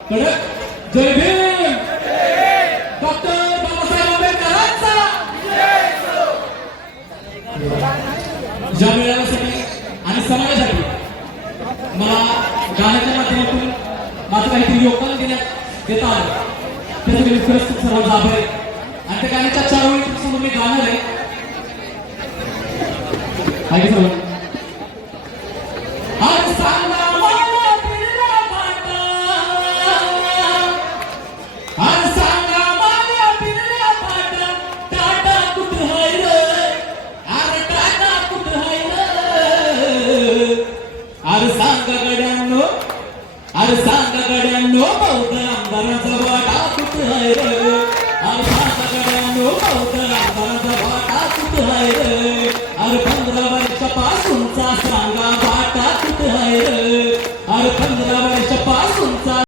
कडक जय भीम डॉक्टर बाबासाहेब आंबेडकरांचा ज्या मेळाव्यासाठी आणि समाजासाठी मला गाण्याच्या माध्यमातून माझं काहीतरी योगदान देता आलं त्यासाठी मी खरंच खूप सर्वांचा आभार आहे. आणि त्या गाण्याच्या 4 ओळी समोर मी गाणार आहे. ऐका सर्व आज सांगा मला पिल्ला बाटा आज सांगा मला पिल्ला बाटा टाटा कुठं हाय रे अरे टाटा कुठं हाय रे अरे सांगा गड्यांनो बौद्ध आमदारांचा वाटा कुठं हाय रे अरे सांगा गड्यांनो बौद्ध आमदारांचा वाटा कुठं हाय रे अरे 15 वर्षापासूनचा सांगा वाटा कुठं हाय रे अरे 15